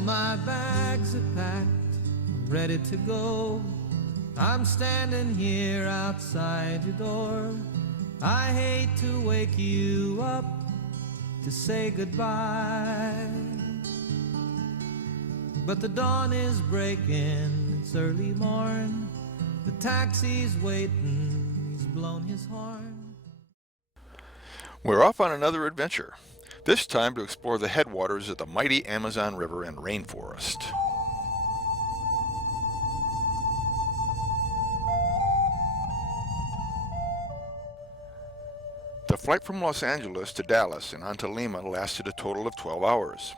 All my bags are packed, ready to go. I'm standing here outside your door. I hate to wake you up to say goodbye, but the dawn is breaking, it's early morn. The taxi's waiting, he's blown his horn. We're off on another adventure, this time to explore the headwaters of the mighty Amazon River and rainforest. The flight from Los Angeles to Dallas and on to Lima lasted a total of 12 hours.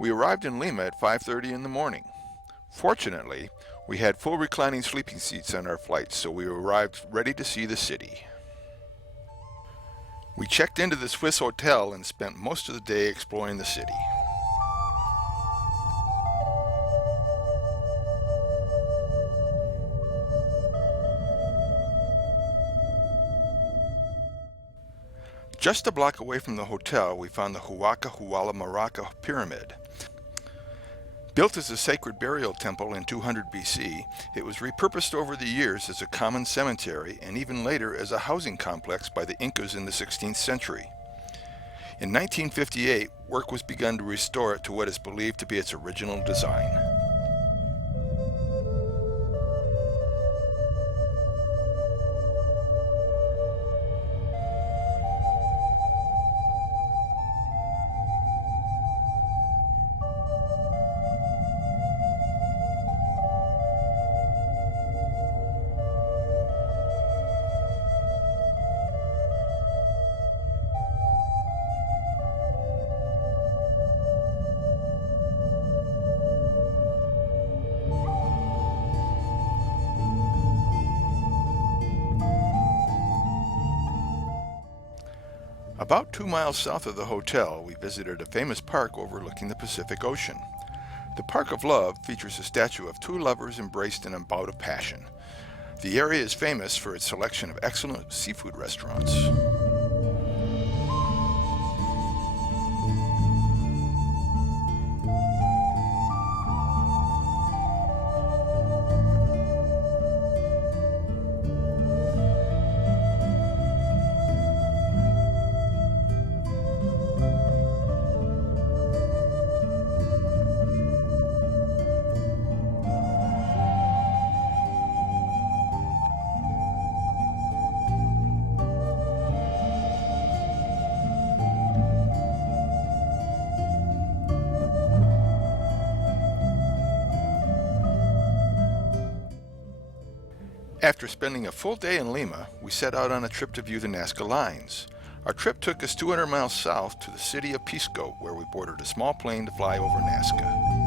We arrived in Lima at 5:30 in the morning. Fortunately, we had full reclining sleeping seats on our flight, so we arrived ready to see the city. We checked into the Swiss hotel and spent most of the day exploring the city. Just a block away from the hotel, we found the Huaca Huala Maraca Pyramid. Built as a sacred burial temple in 200 BC, it was repurposed over the years as a common cemetery and even later as a housing complex by the Incas in the 16th century. In 1958, work was begun to restore it to what is believed to be its original design. About 2 miles south of the hotel, we visited a famous park overlooking the Pacific Ocean. The Park of Love features a statue of two lovers embraced in a bout of passion. The area is famous for its selection of excellent seafood restaurants. After spending a full day in Lima, we set out on a trip to view the Nazca Lines. Our trip took us 200 miles south to the city of Pisco, where we boarded a small plane to fly over Nazca.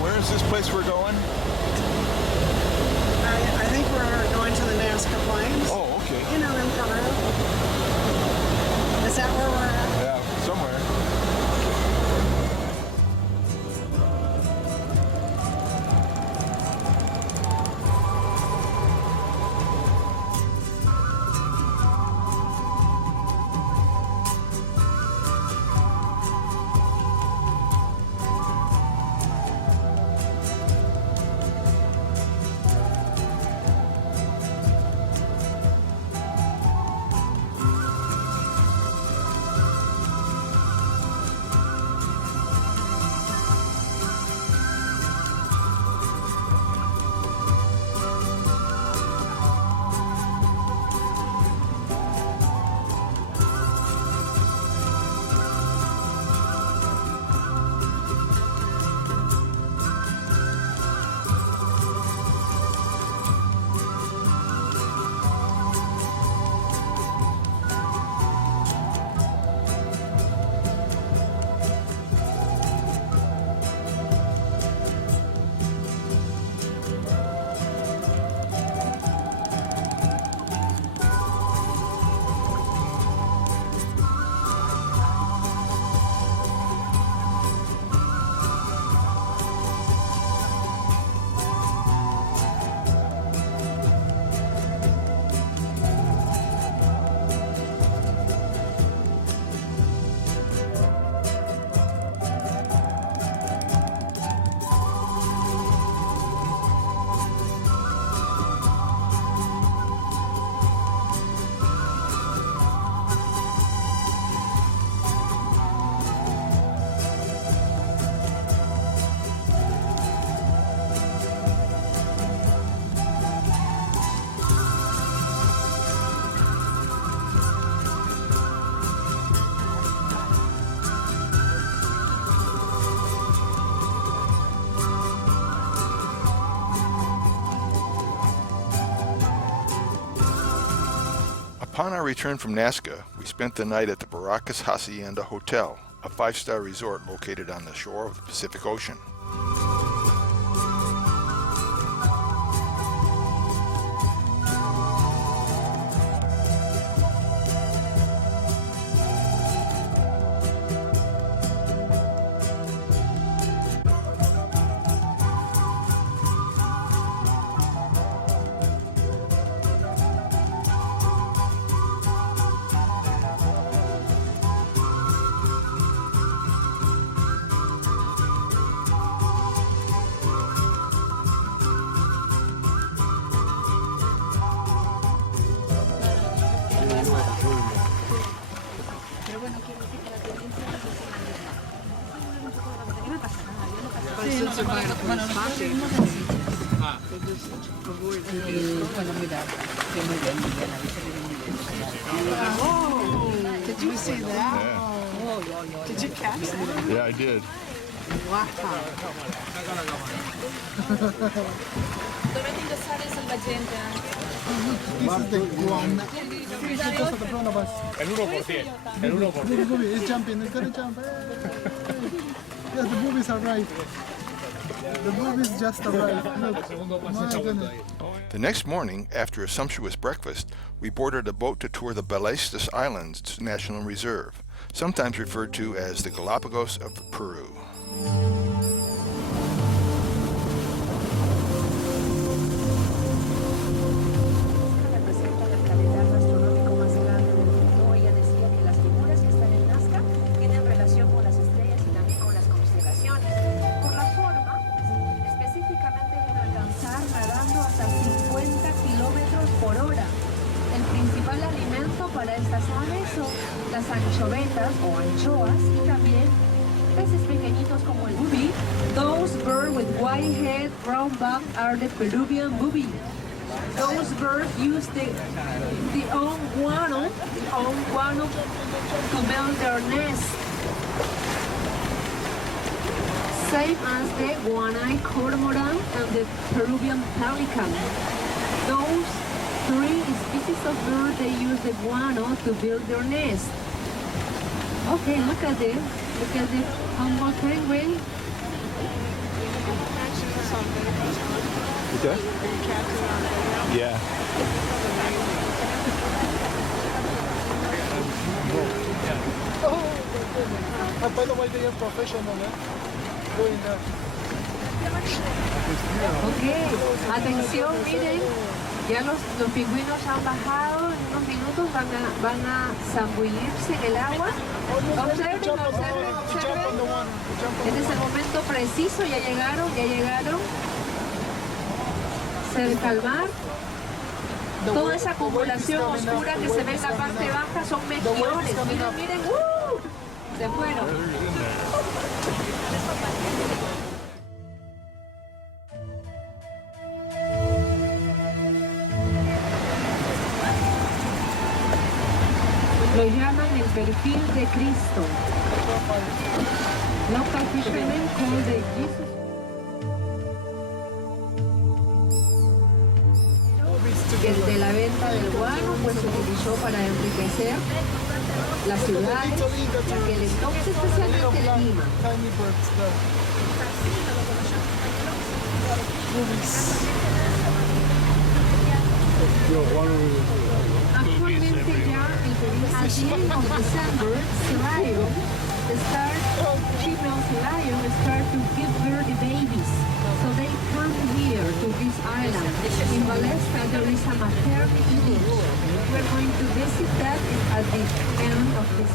Where's this place we're going? I think we're going to the Nazca Plains. Oh, okay. You know, in Peru. Is that where we're at? Yeah, somewhere. Upon our return from Nazca, we spent the night at the Barracas Hacienda Hotel, a 5-star resort located on the shore of the Pacific Ocean. Did you see that? Did you catch that? Yeah, I did. Wow. Dove indossare il salvagente This is the guam. He's just at the front of us. El 1%. El 1%. Look, look, he's jumping. He's gonna jump. Hey. Yes, the boobies arrived. The boobies just arrived. Look, my goodness. The next morning, after a sumptuous breakfast, we boarded a boat to tour the Ballestas Islands National Reserve, sometimes referred to as the Galapagos of Peru. Representa el calendario astronómico más grande del mundo. Ella decía que las figuras que están en Nazca tienen relación con las estrellas y también con las constelaciones. Por la forma, específicamente deben alcanzar nadando hasta 50 kilómetros por hora. El principal alimento para estas aves son las anchovetas o anchoas y también peces pequeñitos como el booby. Those birds with white head, brown back are the Peruvian booby. Those birds use the own guano to build their nest. Same as the guanay cormorant and the Peruvian pelican. Those three species of bird, they use the guano to build their nest. Okay, look at it. Look at the humble penguin. Okay. Yeah. Oh, by the way, they are professional, doing that. Ok, atención, miren, ya los pingüinos han bajado, en unos minutos van a zambullirse en el agua. Observen, observen, observen. Este es el momento preciso, ya llegaron. Cerca al mar. Toda esa acumulación oscura que se ve en la parte baja son mejillones. Miren, miren, se fueron. Lo llaman el perfil de Cristo. Local fishermen call the Jesus. El de la venta del guano pues se utilizó para enriquecer las ciudades de aquel entonces, especialmente Lima. Tiny birds there. Actualmente ya at the end of December, female lion start to give birth to babies. So they come here to this island. In Ballesta there is a maternity beach. We're going to visit that at the end of this.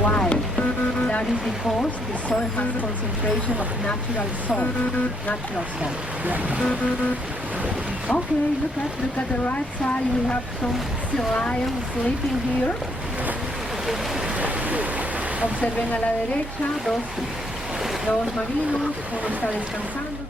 wild. That is because the soil has concentration of natural salt. Yeah. Okay, look at the right side. We have some sea lions sleeping here. Observen a la derecha dos lobos marinos, uno está descansando.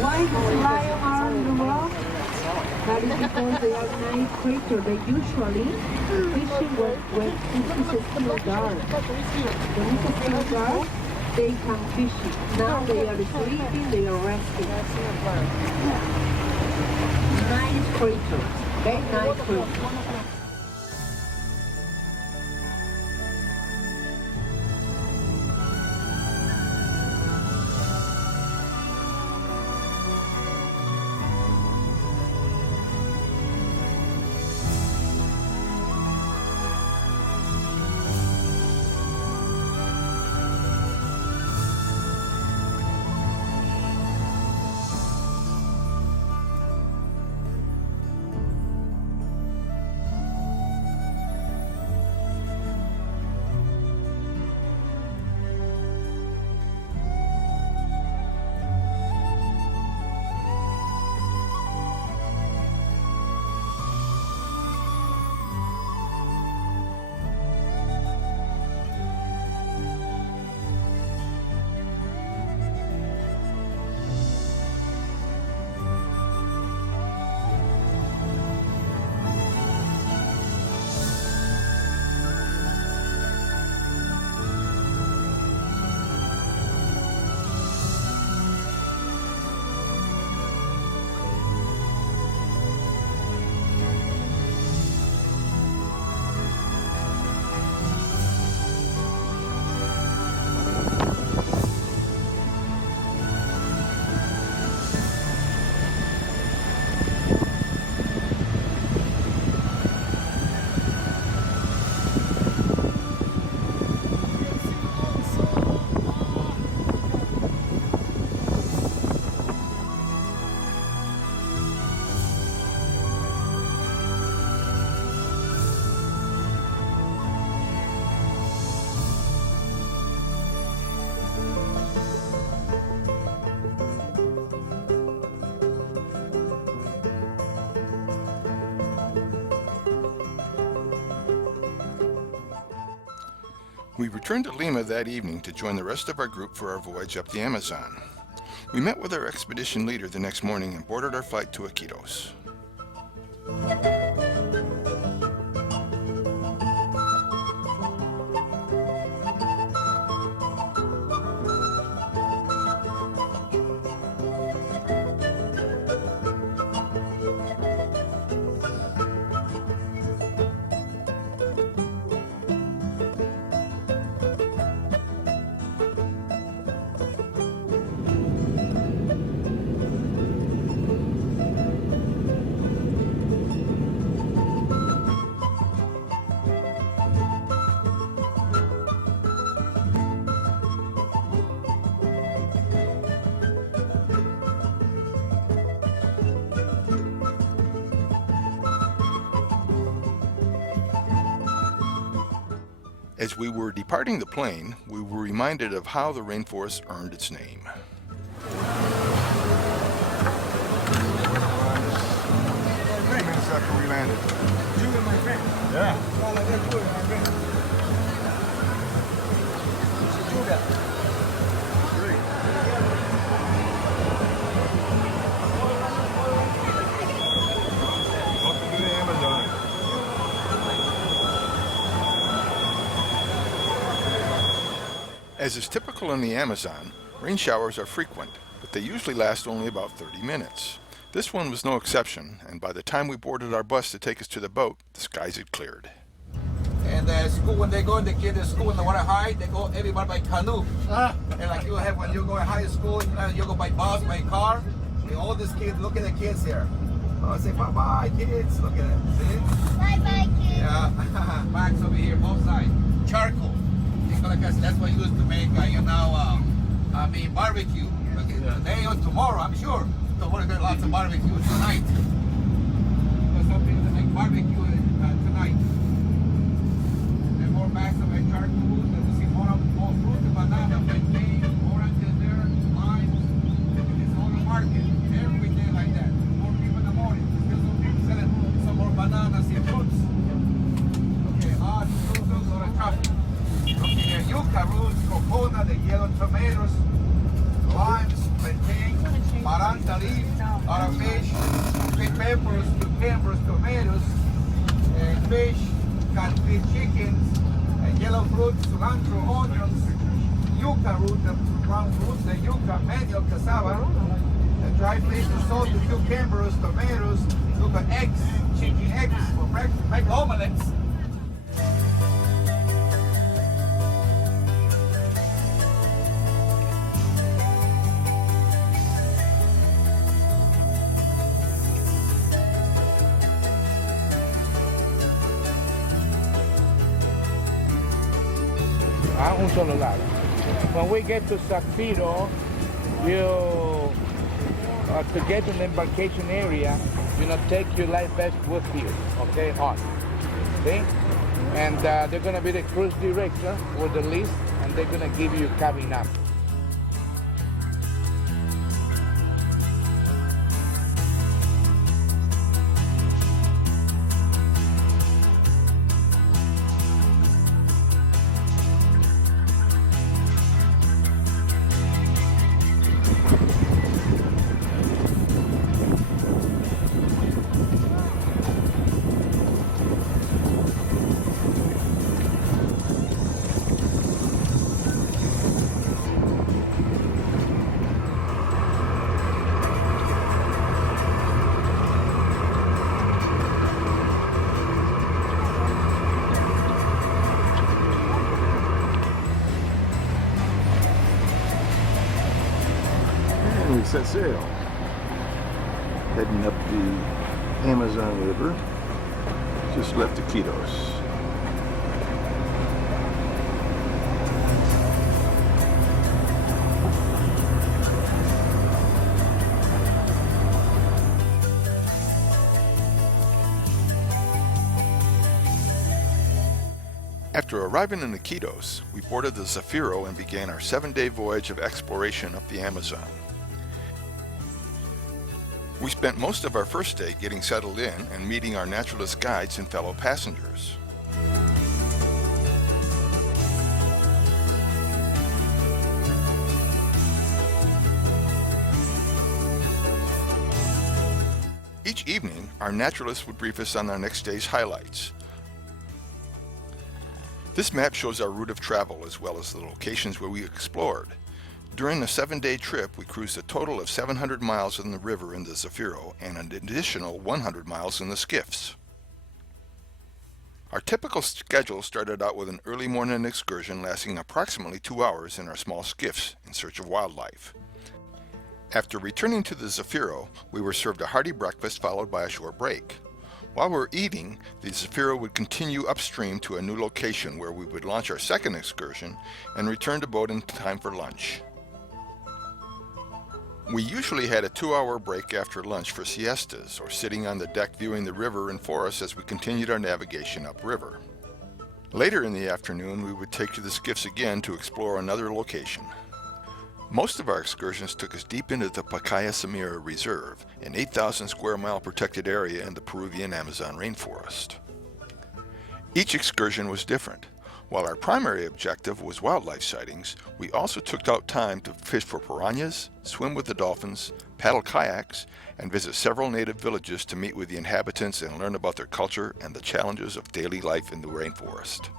Why these lions are on the rock? That is because they are night creatures. They usually fishing when it is still dark. When it is still dark, they can fish it. Now they are sleeping, they are resting. Night creatures. Okay, night creatures. We returned to Lima that evening to join the rest of our group for our voyage up the Amazon. We met with our expedition leader the next morning and boarded our flight to Iquitos. As we were departing the plane, we were reminded of how the rainforest earned its name. Minutes after we landed. You and my friend. Yeah. Well, I got you and my friend. Julia. Great. Welcome to the Amazon. As is typical in the Amazon, rain showers are frequent, but they usually last only about 30 minutes. This one was no exception, and by the time we boarded our bus to take us to the boat, the skies had cleared. And school, when they go, the kids in school, when they want to hide, they go everybody by canoe. And like you have when you go to high school, you go by bus, by car. And all these kids, look at the kids here. Oh, say bye-bye, kids. Look at it. See? Bye-bye, kids. Yeah. Max over here, both sides. Charcoal. That's what you used to make, barbecue. Okay, today or tomorrow, I'm sure. Tomorrow there's lots of barbecue tonight. So some people that make barbecue tonight. And more bags of charcoal. And you see more fruit, banana, plantain, oranges there, limes. It's on the market every day like that. More people in the morning. Still some people selling some more bananas and fruits. Okay, hot noodles or a coffee. Okay, yucca roots, coconut, the yellow tomatoes, limes, plantain, maranta leaf, fish, sweet peppers, cucumbers, tomatoes, fish, catfish chickens, yellow fruits, cilantro, onions, yucca root, the brown fruits, the yucca, manioc, cassava, dry fish, salted cucumbers, tomatoes, yucca eggs, chicken eggs for breakfast, make omelets. Un solo lado. When we get to Zafiro, to get to the embarkation area, take your life vest with you, okay, on. See? And they're going to be the cruise director with the list, and they're going to give you cabin up. We set sail, heading up the Amazon River, just left Iquitos. After arriving in Iquitos, we boarded the Zafiro and began our 7-day voyage of exploration up the Amazon. We spent most of our first day getting settled in and meeting our naturalist guides and fellow passengers. Each evening, our naturalist would brief us on our next day's highlights. This map shows our route of travel as well as the locations where we explored. During the 7-day trip, we cruised a total of 700 miles in the river in the Zafiro and an additional 100 miles in the skiffs. Our typical schedule started out with an early morning excursion lasting approximately 2 hours in our small skiffs in search of wildlife. After returning to the Zafiro, we were served a hearty breakfast followed by a short break. While we were eating, the Zafiro would continue upstream to a new location where we would launch our second excursion and return to boat in time for lunch. We usually had a 2-hour break after lunch for siestas or sitting on the deck viewing the river and forest as we continued our navigation upriver. Later in the afternoon, we would take to the skiffs again to explore another location. Most of our excursions took us deep into the Pacaya Samira Reserve, an 8,000 square mile protected area in the Peruvian Amazon rainforest. Each excursion was different. While our primary objective was wildlife sightings, we also took out time to fish for piranhas, swim with the dolphins, paddle kayaks, and visit several native villages to meet with the inhabitants and learn about their culture and the challenges of daily life in the rainforest.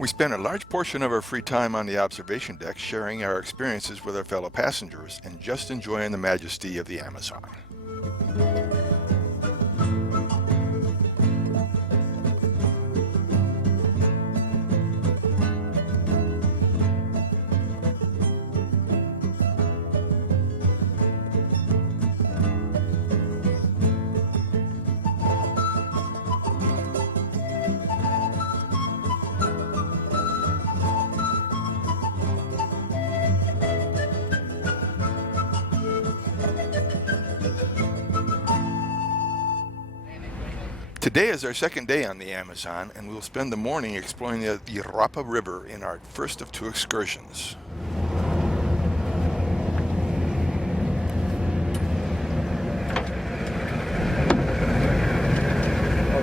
We spent a large portion of our free time on the observation deck sharing our experiences with our fellow passengers and just enjoying the majesty of the Amazon. Today is our second day on the Amazon, and we'll spend the morning exploring the Irapa River in our first of two excursions.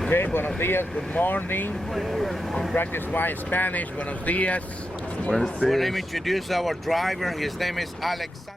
Okay, buenos dias, good morning. Practice my Spanish, buenos dias. Buenos We're going to dias. introduce our driver. His name is Alexander.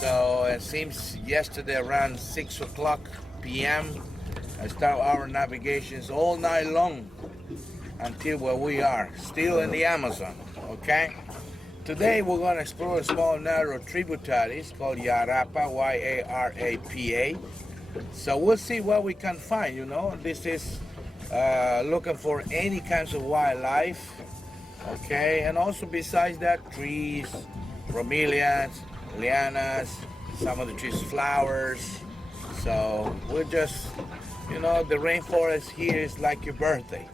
So it seems yesterday around 6 o'clock p.m. I start our navigations all night long until where we are, still in the Amazon, okay? Today we're going to explore a small narrow tributaries called Yarapa, Y-A-R-A-P-A. So we'll see what we can find, you know. This is looking for any kinds of wildlife, okay? And also besides that, trees, bromeliads, lianas, some of the trees flowers. So we're just, you know, the rainforest here is like your birthday.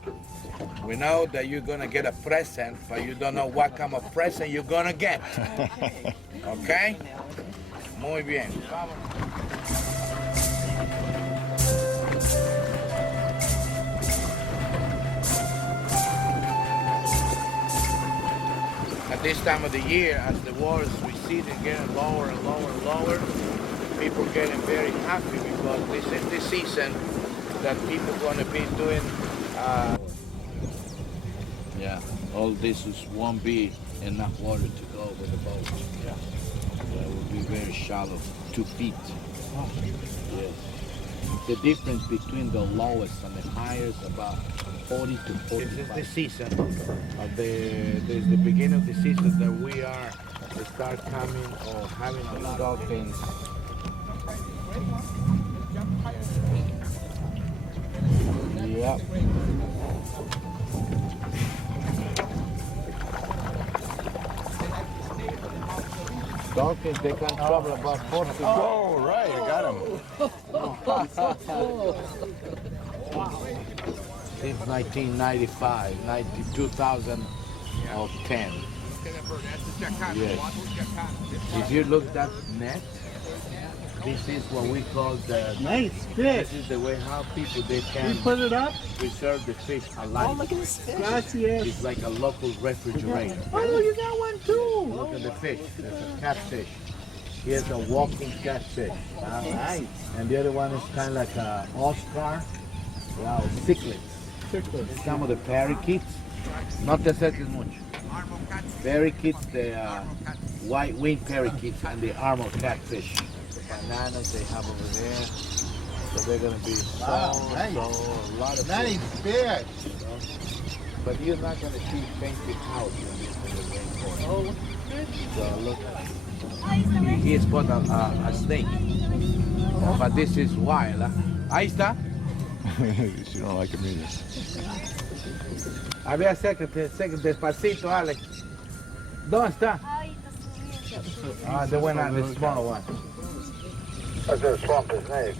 We know that you're gonna get a present, but you don't know what kind of present you're gonna get. Okay? Muy bien. At this time of the year, as the water is receding, getting lower and lower and lower, people are getting very happy because this is the season that people are going to be doing. Yeah, all this won't be enough water to go with the boat. Yeah, it will be very shallow, 2 feet. Yes. The difference between the lowest and the highest about 40 to 45. This is the season of this is the beginning of the season that we are to start coming or having a lot of dolphins. Yep. Dolphins, they can travel about 40 to Oh, right, I got him. Since 1995, 2010. Yes. If you look at that net, this is what we call the Nice This fish. is the way how people they You can put it up? preserve the fish alive. Oh, look at this fish. Gracias. It's like a local refrigerator. Oh, you got one too. Look at the fish. There's a catfish. Here's a walking catfish. Nice. And the other one is kind of like a Oscar. Wow, cichlids. Some of the parakeets. No te acerques mucho. Parakeets, the white-winged parakeets, and the armored catfish. The bananas they have over there. So they're going to be a lot of Nice food. fish. But you're not going to see painted house in the rainforest. Oh, So look, he spot a snake. But this is wild. Huh? Ahí está. You don't like him either. A ver, acércate, despacito, Alex. ¿Dónde está? Ah, the one on the small one. That's a swamp is name.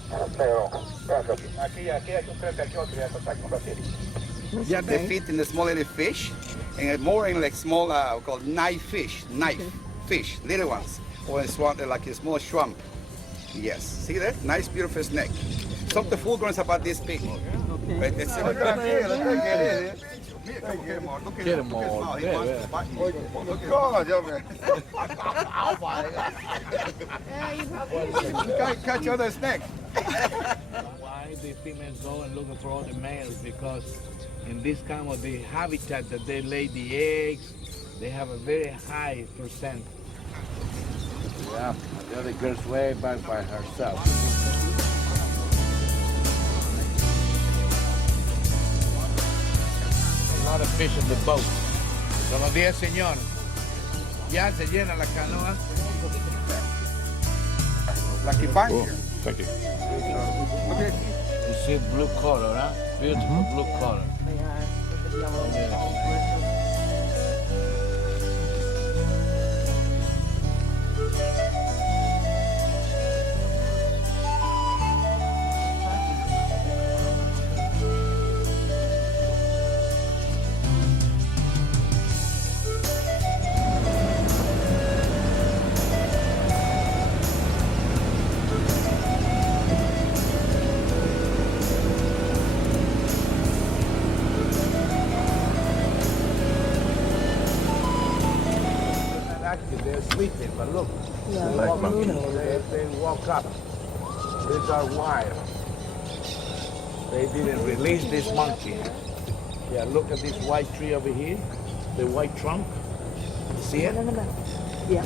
Yeah, they fit in the small little fish and more in like small called knife fish, knife fish, little ones, or like a small shrimp. Yes, see that? Nice, beautiful snake. Some of the full grown is about this big. Right, that's it. Get them all. Catch other snake. Why the females go and looking for all the males? Because in this kind of the habitat that they lay the eggs, they have a very high percent. Yeah, the other girl's way back by herself. A lot of fish in the boat. Buenos días, señor. Ya se llena la canoa. Lucky bunch Cool. here. Thank you. You see blue color, huh? Beautiful blue color. Actually, they're sleeping, but look. Yeah, they, like walk up, monkeys. they walk up. These are wild. They didn't release this monkey. Yeah, look at this white tree over here, the white trunk. See it? Yeah.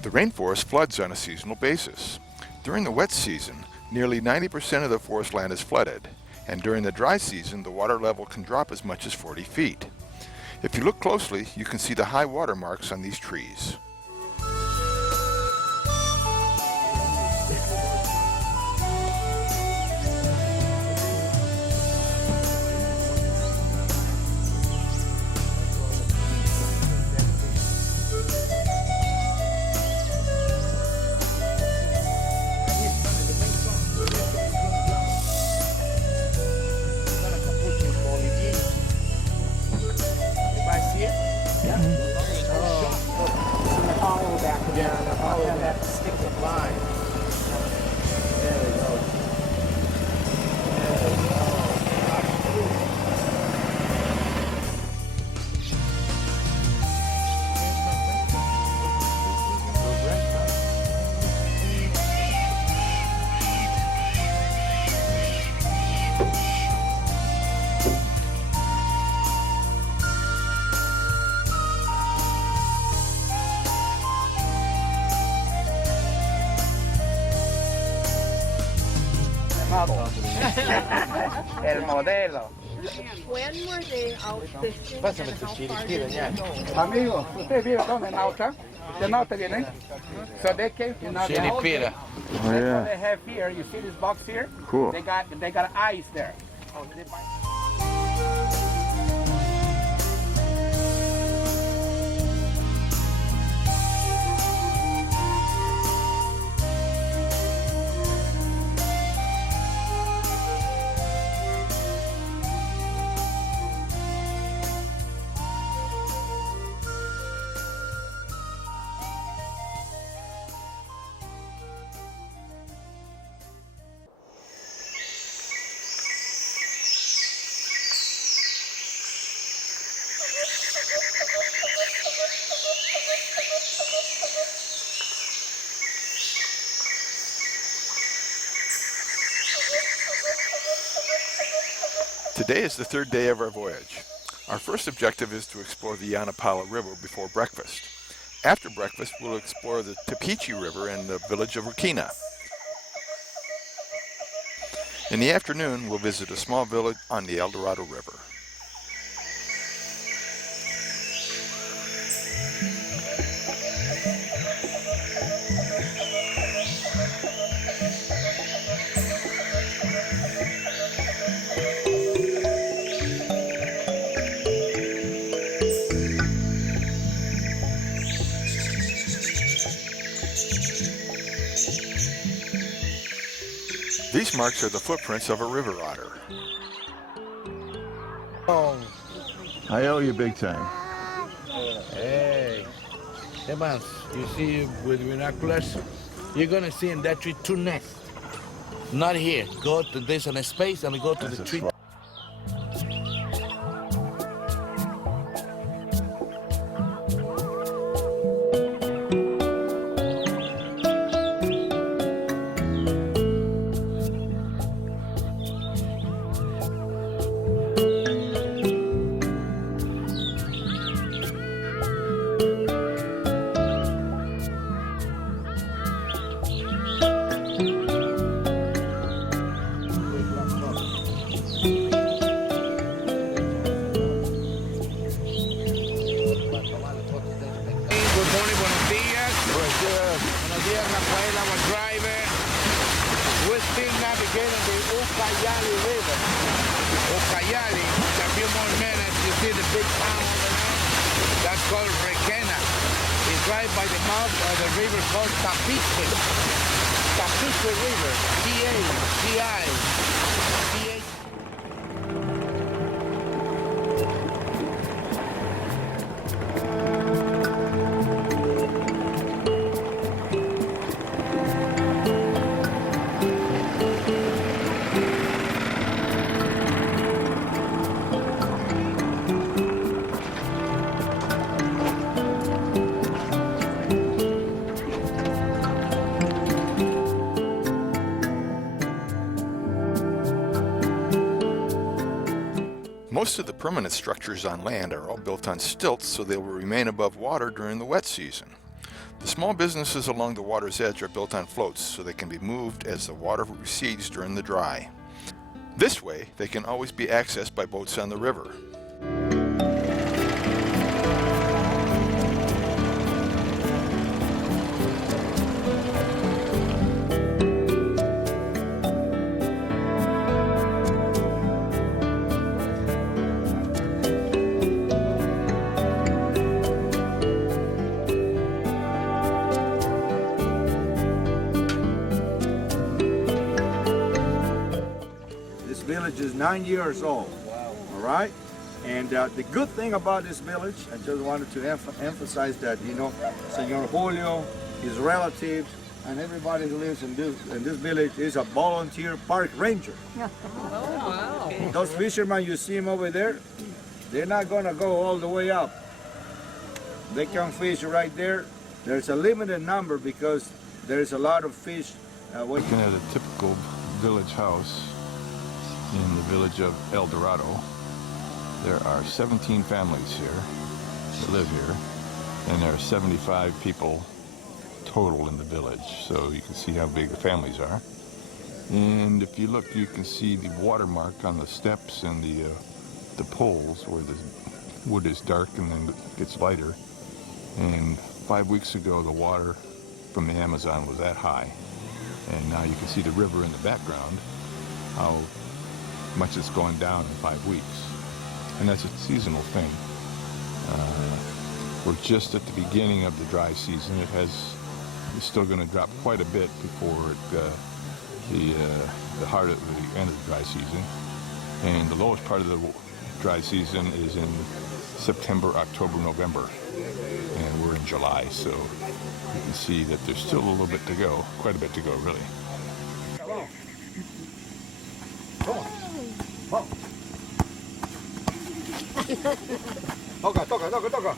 The rainforest floods on a seasonal basis. During the wet season, nearly 90% of the forest land is flooded, and during the dry season, the water level can drop as much as 40 feet. If you look closely, you can see the high water marks on these trees. El modelo. When were they out fishing? Pásame tu chiriquira ya. Amigo, ¿usted vive dónde? En Nauta. De Nauta vienen. So they came to Nauta. Chiripira. Oh, That's what yeah. they have here. You see this box here? Cool. They got ice there. Today is the third day of our voyage. Our first objective is to explore the Yanapala River before breakfast. After breakfast, we'll explore the Tapichi River and the village of Rukina. In the afternoon, we'll visit a small village on the El Dorado River. These marks are the footprints of a river otter. I owe you big time. Hey, Evans, you see with binoculars, you're gonna see in that tree 2 nests. Not here. Go to this on a space and we go to the tree. Good morning, buenos días. Buenos días, Rafael, our driver. We're still navigating the Ucayali River. Ucayali, in a few more minutes, you see the big town over there? That's called Requena. It's right by the mouth of the river called Tapiche. Tapiche River, T-A-C-I-C-H. Most of the permanent structures on land are all built on stilts so they will remain above water during the wet season. The small businesses along the water's edge are built on floats so they can be moved as the water recedes during the dry. This way, they can always be accessed by boats on the river. This village is 9 years old. Wow. All right? And the good thing about this village, I just wanted to emphasize that, you know, Senor Julio, his relatives, and everybody who lives in this village is a volunteer park ranger. Oh, wow. Those fishermen, you see them over there, they're not going to go all the way up. They can fish right there. There's a limited number because there's a lot of fish. Looking at a typical village house in the village of El Dorado, there are 17 families here that live here, and there are 75 people total in the village, so you can see how big the families are. And if you look, you can see the watermark on the steps and the poles where the wood is dark and then gets lighter. And 5 weeks ago, the water from the Amazon was that high, and now you can see the river in the background, how much it's going down in 5 weeks. And that's a seasonal thing. We're just at the beginning of the dry season. It's still going to drop quite a bit before the heart of the end of the dry season. And the lowest part of the dry season is in September, October, November. And we're in July, so you can see that there's still a little bit to go, quite a bit to go, really. Toca.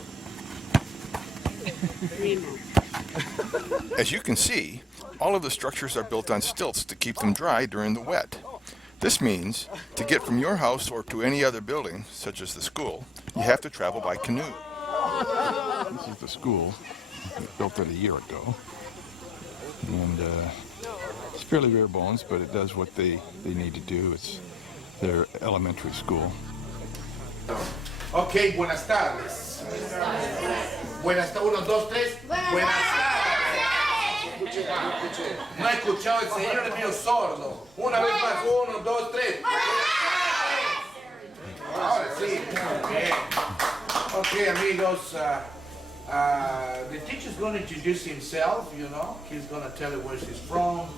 As you can see, all of the structures are built on stilts to keep them dry during the wet. This means, to get from your house or to any other building, such as the school, you have to travel by canoe. This is the school. It was built it a year ago. And it's fairly bare bones, but it does what they need to do. It's their elementary school. Ok, buenas tardes. Buenas tardes. 1, 2, 3. Buenas tardes. No he escuchado el señor, es medio sordo. Una vez más. 1, 2, 3. Ahora sí. Bien. Okay, amigos. The teacher's going to introduce himself, you know. He's going to tell you where he's from,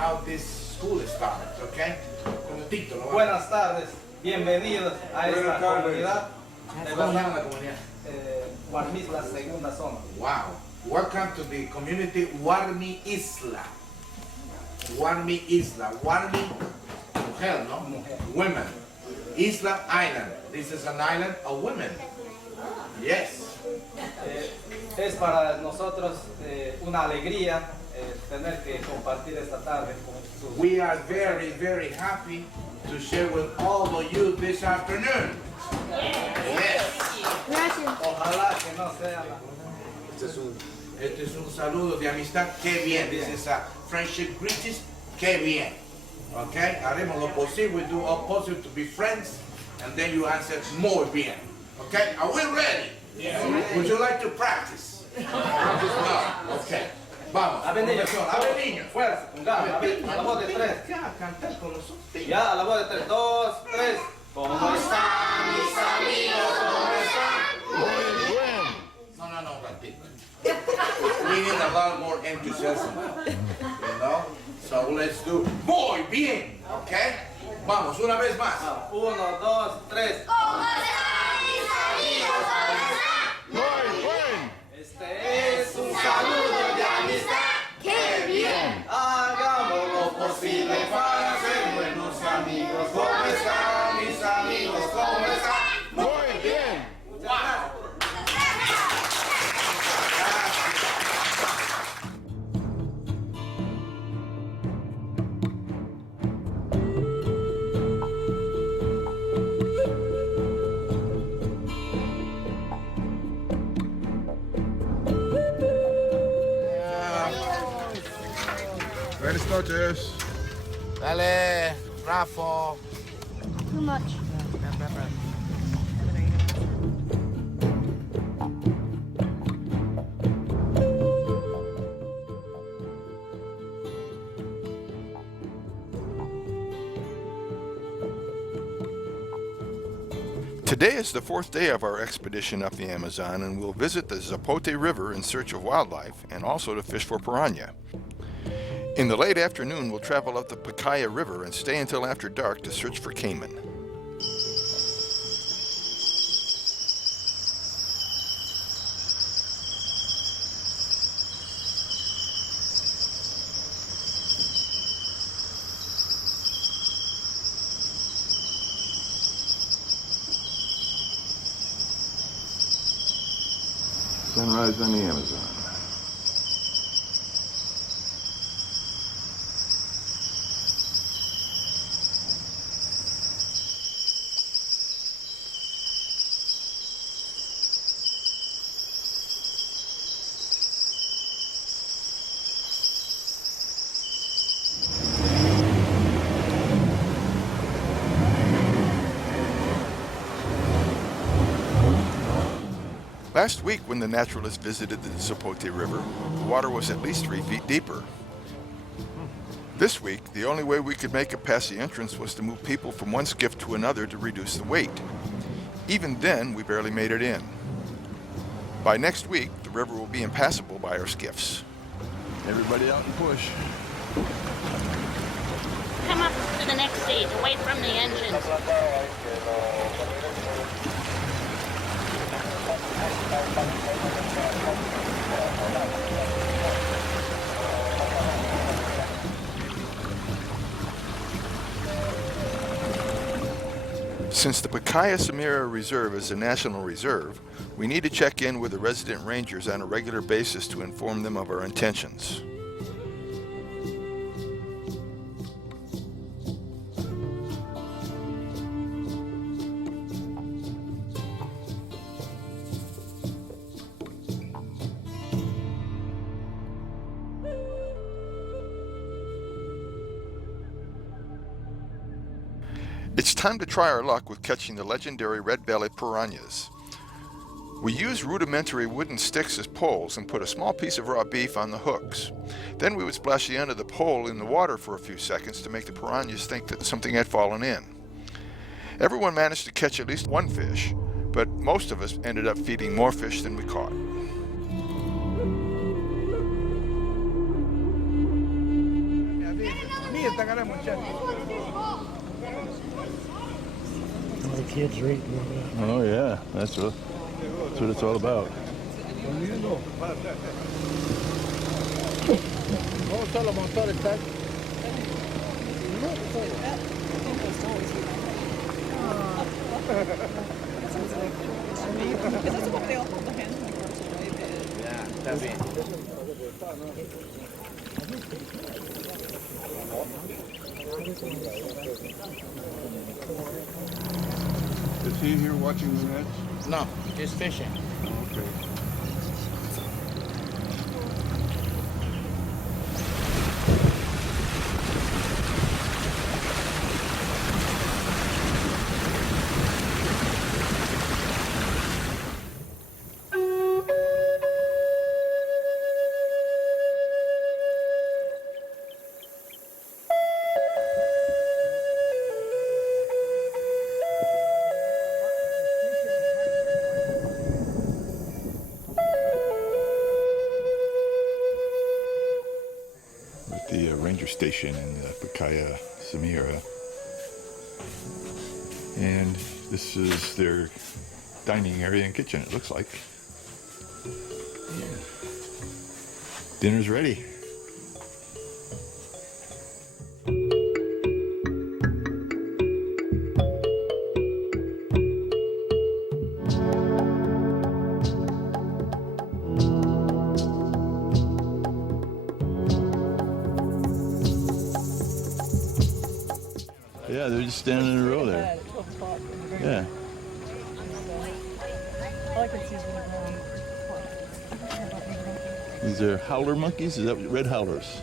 how this school started, okay? Con el título. ¿va? Buenas tardes, bienvenidos a esta comunidad de ¿Cómo se llama la verdad, comunidad? Guarmis, la segunda zona. Wow. Welcome to the community Warmi Isla. Warmi Isla. Warmi, mujer, no? Mujer. Women. Isla, island. This is an island of women. Yes. Es para nosotros una alegría tener que compartir esta tarde con sus... We are very, very happy to share with all of you this afternoon. Yes. Ojalá que no sea la... Este es un saludo de amistad. Qué bien. This is a friendship greetings. Qué bien. Okay? Haremos lo posible. We do all possible to be friends. And then you answer muy bien. Okay? Are we ready? Yeah. Would you like to practice? No. Okay. Vamos. A ver, niños. A ver, niños. Fuerza, con ganas. A ver, a la voz de tres. Ya, cantar con nosotros. Ya, a la voz de tres. 2, 3. ¿Cómo están mis amigos? ¿Cómo están? No, repito. We need a lot more enthusiasm, you know? So let's do muy bien, okay? Vamos, una vez más. 1, 2, 3. Este es un saludo de amistad. ¡Qué bien! Hagamos lo posible para ser buenos amigos. ¿Cómo están mis amigos? ¿Cómo están? Muy bien. Muchas gracias. Buenas noches. Dale, Rafa. Too much. Today is the 4th day of our expedition up the Amazon, and we'll visit the Zapote River in search of wildlife and also to fish for piranha. In the late afternoon, we'll travel up the Pacaya River and stay until after dark to search for caiman. Sunrise on the Amazon. Last week, when the naturalists visited the Zapote River, the water was at least 3 feet deeper. This week, the only way we could make it past the entrance was to move people from one skiff to another to reduce the weight. Even then, we barely made it in. By next week, the river will be impassable by our skiffs. Everybody out and push. Come up to the next stage, away from the engines. Since the Pacaya Samira Reserve is a national reserve, we need to check in with the resident rangers on a regular basis to inform them of our intentions. It's time to try our luck with catching the legendary red-bellied piranhas. We use rudimentary wooden sticks as poles and put a small piece of raw beef on the hooks. Then we would splash the end of the pole in the water for a few seconds to make the piranhas think that something had fallen in. Everyone managed to catch at least one fish, but most of us ended up feeding more fish than we caught. te agarré, muchacho. The kids reading. Oh yeah, that's what it's all about. ¿Cómo son los motores, Ted? Ya, está bien. Is he here watching the nets? No, just fishing. Okay. The ranger station in Pacaya, Samira, and this is their dining area and kitchen, it looks like. Yeah. Dinner's ready. Yeah, they're just standing in a row there. Yeah. These are howler monkeys? Is that red howlers?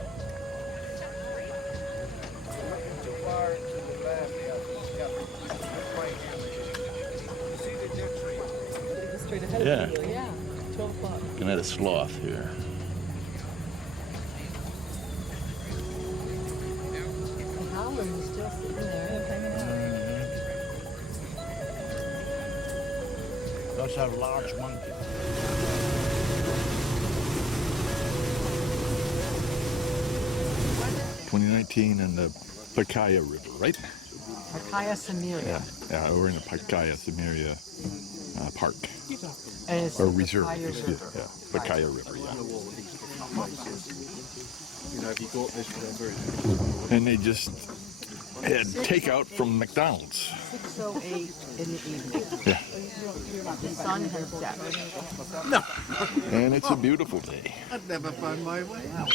Yeah. 12 o'clock. Looking at a sloth here. The howler is still sitting there, hanging out. Those are large monkeys. .2019 and the Pacaya River, right? Pacaya Samira. Yeah, we're in the Pacaya Samira Park. And it's Or the reserve, Pacaya excuse River. me. Yeah, Pacaya River, yeah. And they just had takeout from McDonald's. 6:08 in the evening. Yeah. The sun has set. And it's a beautiful day. I'd never find my way out.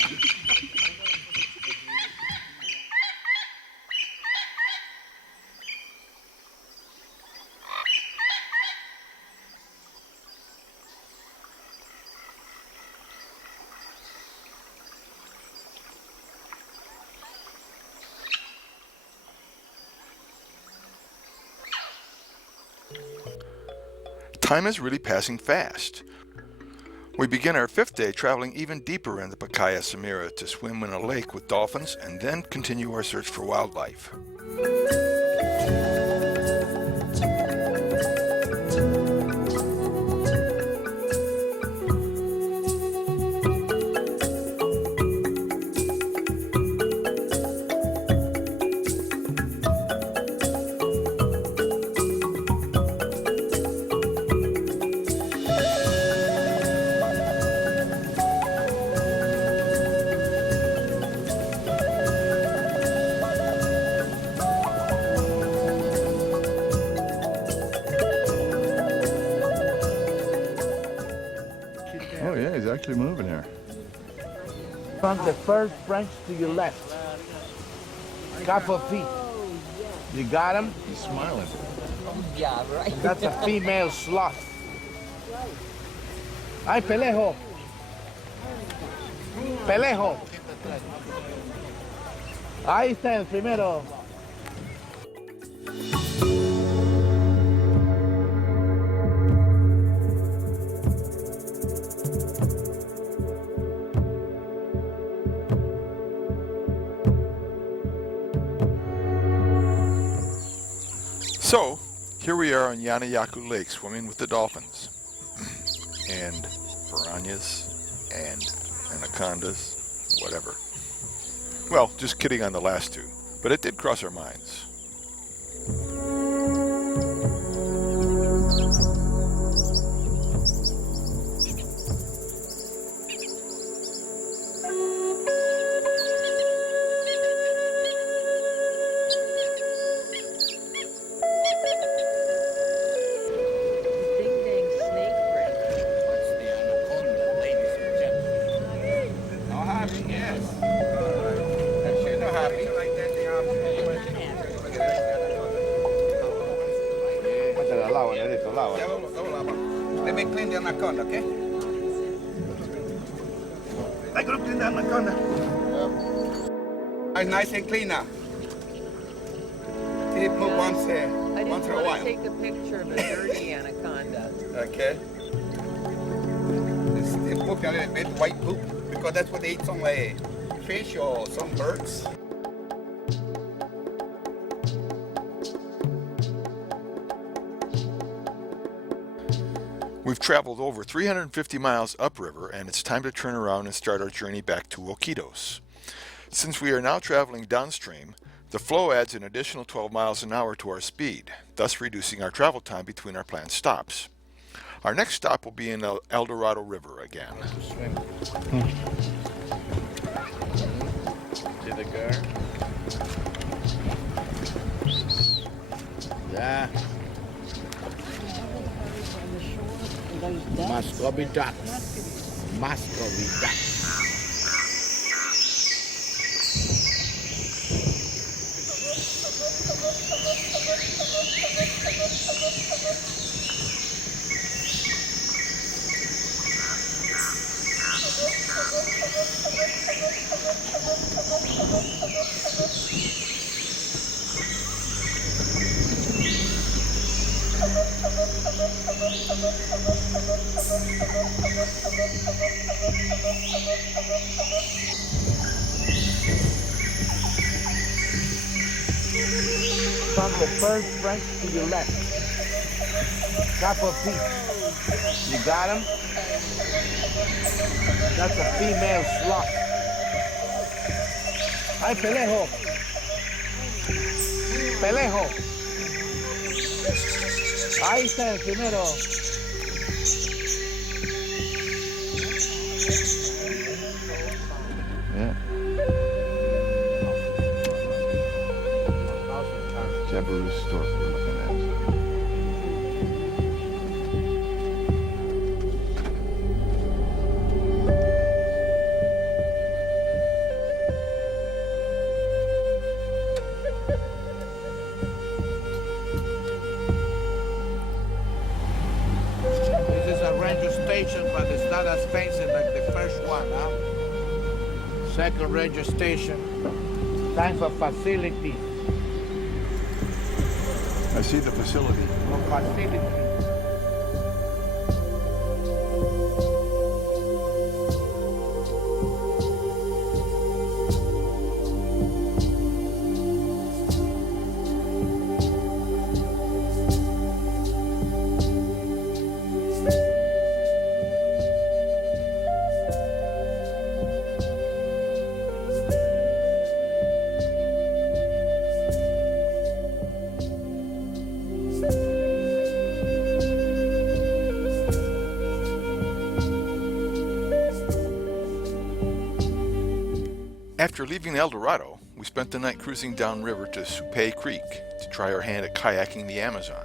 Time is really passing fast. We begin our 5th day traveling even deeper in the Pacaya Samira to swim in a lake with dolphins and then continue our search for wildlife. Oh yeah, he's actually moving here. From the first branch to your left. Couple of feet. You got him? He's smiling. Yeah, right. That's a female sloth. Ay, Pelejo. Pelejo. Ahí está el primero. So, here we are on Yanayaku Lake swimming with the dolphins. And piranhas and anacondas, whatever. Well, just kidding on the last two, but it did cross our minds. Ding dang snake break. What's the anaconda, ladies and gentlemen? Not happy, yes. And she's not happy. Let me clean the anaconda, okay? I gotta clean the anaconda. Nice and clean now. Keep move once I didn't in a want to while. take a picture of a dirty anaconda. Okay. They poop a little bit, white poop, because that's what they eat, some fish or some birds. We've traveled over 350 miles upriver, and it's time to turn around and start our journey back to Oquitos. Since we are now traveling downstream, the flow adds an additional 12 miles an hour to our speed, thus reducing our travel time between our planned stops. Our next stop will be in the El Dorado River again. See the girl? Yeah. Muscovy ducks. Muscovy ducks. From the first French to your left. Couple peaks. You got him? That's a female sloth. Ay, Pelejo. Pelejo. Ahí está el primero. Yeah. Jabiru stork we're looking at. This is a ranger station, but it's not as fancy like the first one, huh? Second ranger station. Time for facilities. I see the facility. For facilities. After leaving El Dorado, we spent the night cruising downriver to Supe Creek to try our hand at kayaking the Amazon.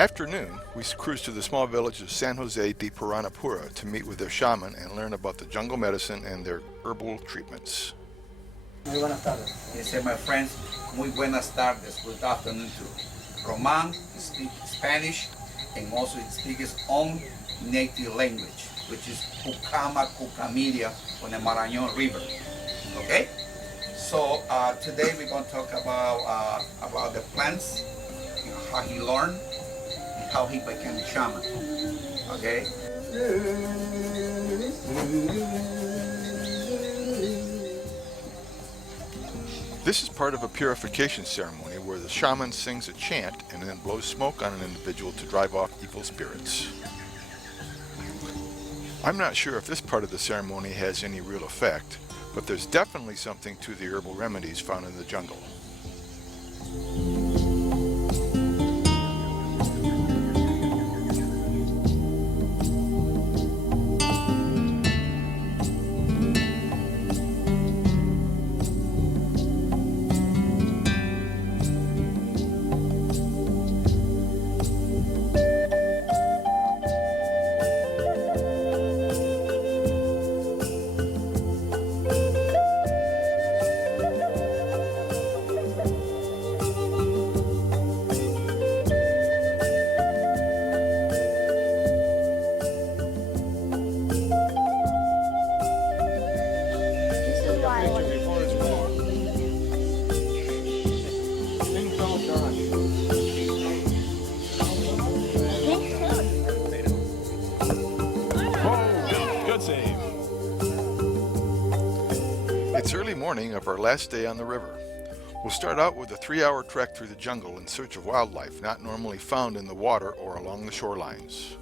After noon, we cruised to the small village of San Jose de Paranapura to meet with their shaman and learn about the jungle medicine and their herbal treatments. Muy buenas tardes. Dice, my friends, muy buenas tardes. Good afternoon to Roman. He speaks Spanish and also he speaks his own native language, which is Cucama Cucamiria on the Marañón River. Okay? So today we're going to talk about the plants, you know, how he learned, and how he became a shaman. Okay? This is part of a purification ceremony where the shaman sings a chant and then blows smoke on an individual to drive off evil spirits. I'm not sure if this part of the ceremony has any real effect, but there's definitely something to the herbal remedies found in the jungle. It's early morning of our last day on the river. We'll start out with a 3-hour trek through the jungle in search of wildlife not normally found in the water or along the shorelines.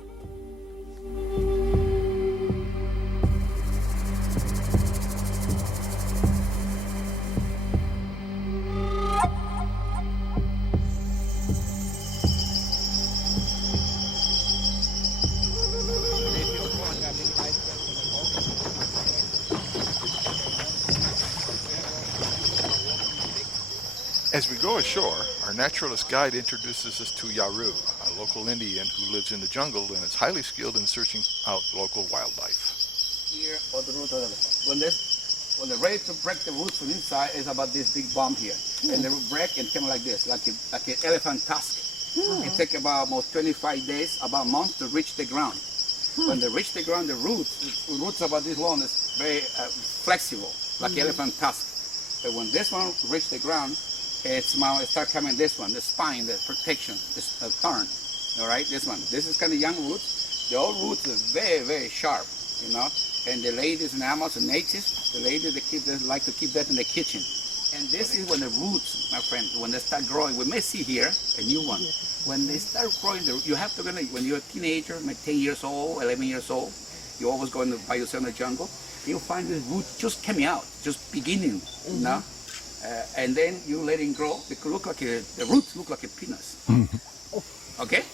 As we go ashore, our naturalist guide introduces us to Yaru, a local Indian who lives in the jungle and is highly skilled in searching out local wildlife. Here, or the root of the, when they're ready to break the roots from inside, it's about this big bomb here. And they will break and come like this, like an elephant tusk. It takes about almost 25 days, about a month to reach the ground. When they reach the ground, the roots about this long is very flexible, like elephant tusk. But when this one reach the ground, it's now start coming this one, the spine, the protection, this thorn. All right, this one. This is kind of young roots. The old roots are very, very sharp, you know. And the ladies and animals, the natives, the ladies they like to keep that in the kitchen. And this is when the roots, my friend, when they start growing. We may see here a new one. When they start growing, you have to when you're a teenager, like 10 years old, 11 years old, you always go by yourself in the jungle. You'll find the root just coming out, just beginning, you know. And then you let it grow. They could look like the roots look like a penis. Okay?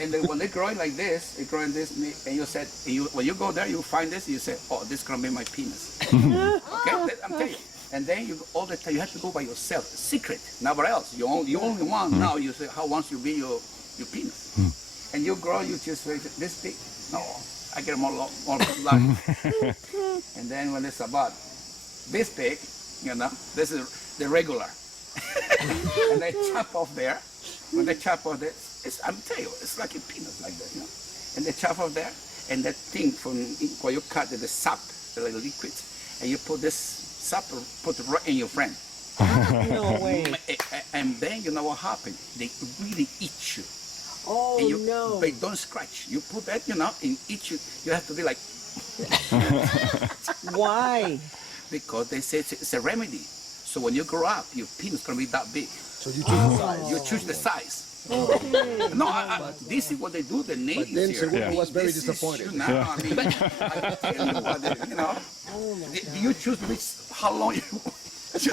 And then when they're growing like this, they're growing this, and you said, when you go there, you find this, you say, oh, this is gonna be my penis. Okay? I'm telling you. And then all the time you have to go by yourself, secret, nobody else. You only one now. You say, how wants you be your penis? And you grow, you just say, this big. No, I get more luck. And then when it's about this big, you know, this is the regular. And they chop off there. When they chop off there, I'm telling you, it's like a peanut like that, you know. And they chop off there, and that thing from where you cut the sap, the little liquid, and you put this sap, put it right in your friend. No way. And then you know what happened? They really eat you. Oh, and no. But don't scratch. You put that, you know, and eat you. You have to be like. Why? Because they say it's a remedy. So when you grow up, your penis is going to be that big. So you choose the size. You choose the size. Okay. No, this is what they do, the natives then here. Segundo was very This is disappointed. you now. I mean, I tell you what, you know. Do you choose how long you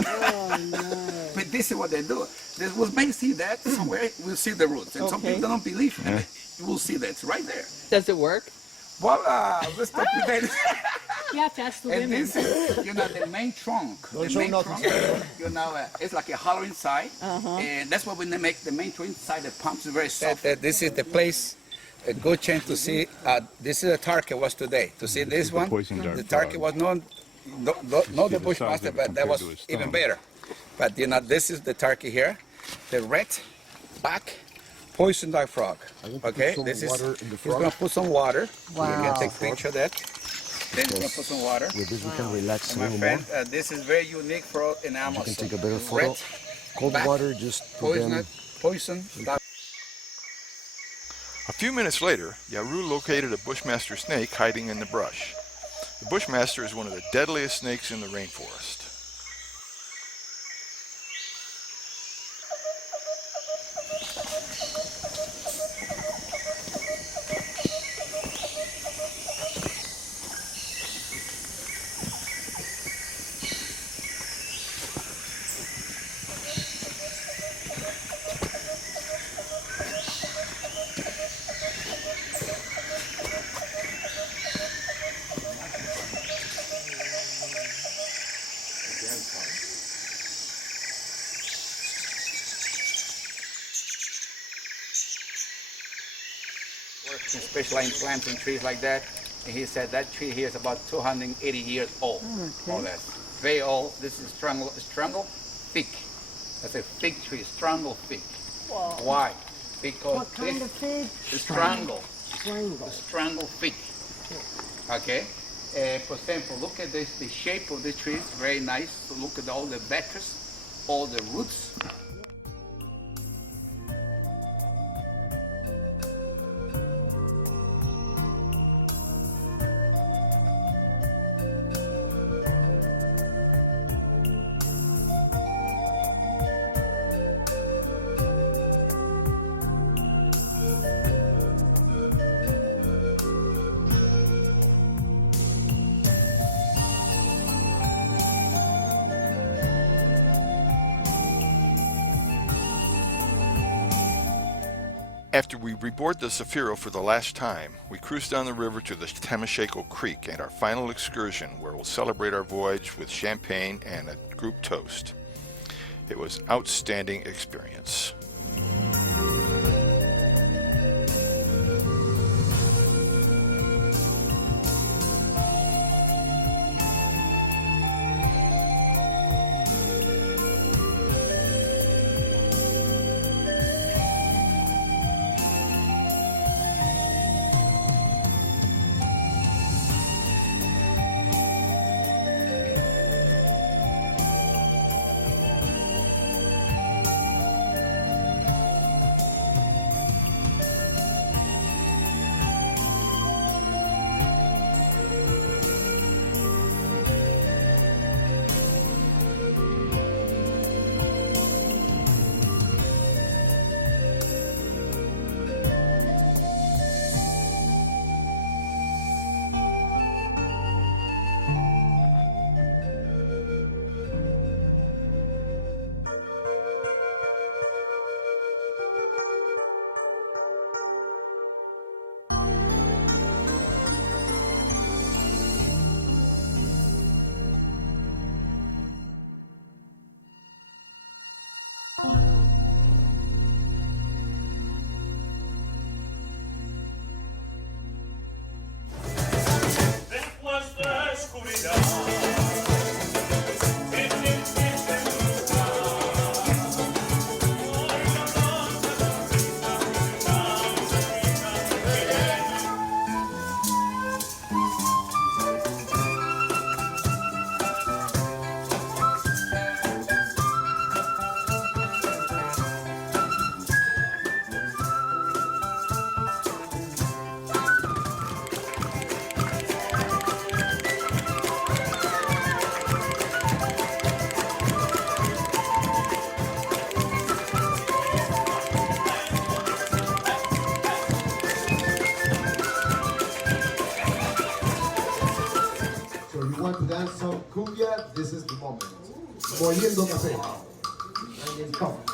Oh, no. But this is what they do. We may see that somewhere, we'll see the roots. And some Okay. people don't believe it. You will see that, it's right there. Does it work? Voila! Let's talk with that. Yeah, fast And women. this is, the main trunk. The main trunk, it's like a hollow inside. And that's what we make the main trunk inside. The pumps is very soft. This is the place, a good chance to see. This is the target was today. To see this one, the target was not the Bushmaster, but that was even better. But this is the turkey here, the red, black, poison dart frog. Okay, this is. He's gonna put some water. Wow. You can take a picture of that. Then he's gonna put some water. With this we can relax a My little friend, more. this is very unique for an You Amazon. can take a better photo. Red, Cold black, water just put them. poison. A few minutes later, Yaru located a Bushmaster snake hiding in the brush. The Bushmaster is one of the deadliest snakes in the rainforest. Works in specialized plants and trees like that. And he said that tree here is about 280 years old. More or less. Very old. This is strangle thick. That's a fig tree, strangle fig. Whoa. Why? Because What kind of fig? the strangle. Strangle. Strangle fig. Okay? For example, look at this, the shape of the tree is very nice. So look at all the vectors, all the roots. After we reboard the Zafiro for the last time, we cruise down the river to the Temasheko Creek and our final excursion, where we'll celebrate our voyage with champagne and a group toast. It was an outstanding experience. Want to dance some cumbia, this is the moment. Moliendo café. Come.